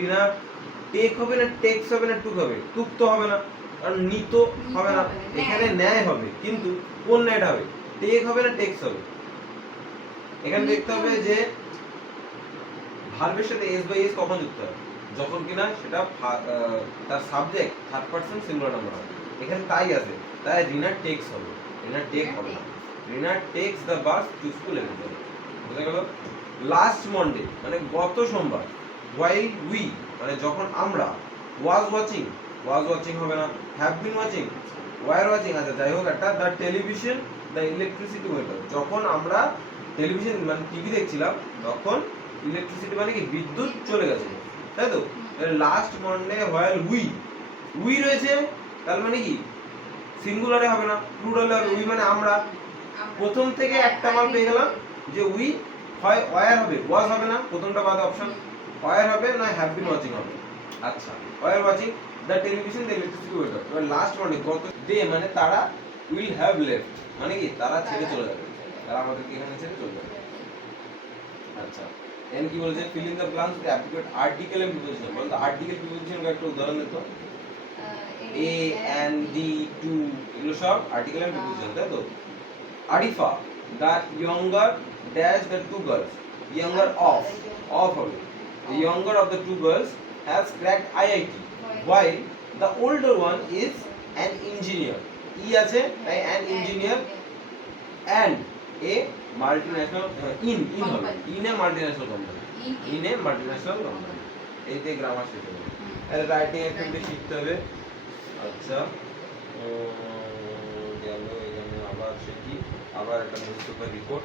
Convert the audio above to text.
রিনা take হবে না, text হবে না, টুক হবে? টুক তো হবে না, কারণ নিত হবে না, এখানে ন্যায় হবে। কিন্তু কোন ন্যায়টা হবে? টেক হবে না টেক্স হবে? এখানে দেখতে হবে যে ভার্বের সাথে এস বাই এস কখন যুক্ত হবে, যখন কিনা সেটা তার subject third person singular number হবে। এখানে তাই আছে, তাই রিনা টেক্স হবে, রিনা টেক হবে না। Rina takes the bus to school every day. বুঝা গেল? লাস্ট মন্ডে মানে গত সোমবার। হোয়াইল উই মানে যখন আমরা। ওয়াজ ওয়াচিং হবে না, have been watching, were watching. আচ্ছা যাই হোক, একটা the television the electricity went off, যখন আমরা টেলিভিশন মানে টিভি দেখছিলাম তখন ইলেকট্রিসিটি মানে কি বিদ্যুৎ চলে গেছে, তাই তো? লাস্ট মন্ডে হোয়াইল উই রয়েছে, তার মানে কি সিঙ্গুলারে হবে না, প্লুরালে হবে। উই মানে আমরা। প্রথম থেকে একটা মাল পেয়ে গেলাম যে উই হয় ওয়ার হবে, ওয়াজ হবে না, প্রথমটা বাদ অপশন। ওয়ার হবে না হ্যাভ বিন ওয়াচিং হবে। আচ্ছা, were watching the television the electricity went off. এবার লাস্ট মন্ডে গত ডে মানে তারা উইল হ্যাভ লেফট মানে কি তারা ছেড়ে চলে যাবে, তারা আমাদেরকে এখানে ছেড়ে চলে যাবে। আচ্ছা, এন কি বলেছে? Fill in the blanks with appropriate article and preposition. বল তো আর্টিকেল প্রিপোজিশন এর একটা উদাহরণ দে তো। এ এন্ড ডি টু এগুলো সব আর্টিকেল এন্ড প্রিপোজিশন, তাই তো? Arifa the younger dash the two girls, younger of হবে। The younger of the two girls has cracked IIT while the older one is an engineer. E আছে তাই an engineer and a multinational in হবে, in a multinational company, in a multinational company। এইতে grammar শিখতে হবে, আর writing activity শিখতে হবে। আচ্ছা গেল, এখানে আবার শিখি, আবার একটা নিউজ পেপার রিপোর্ট।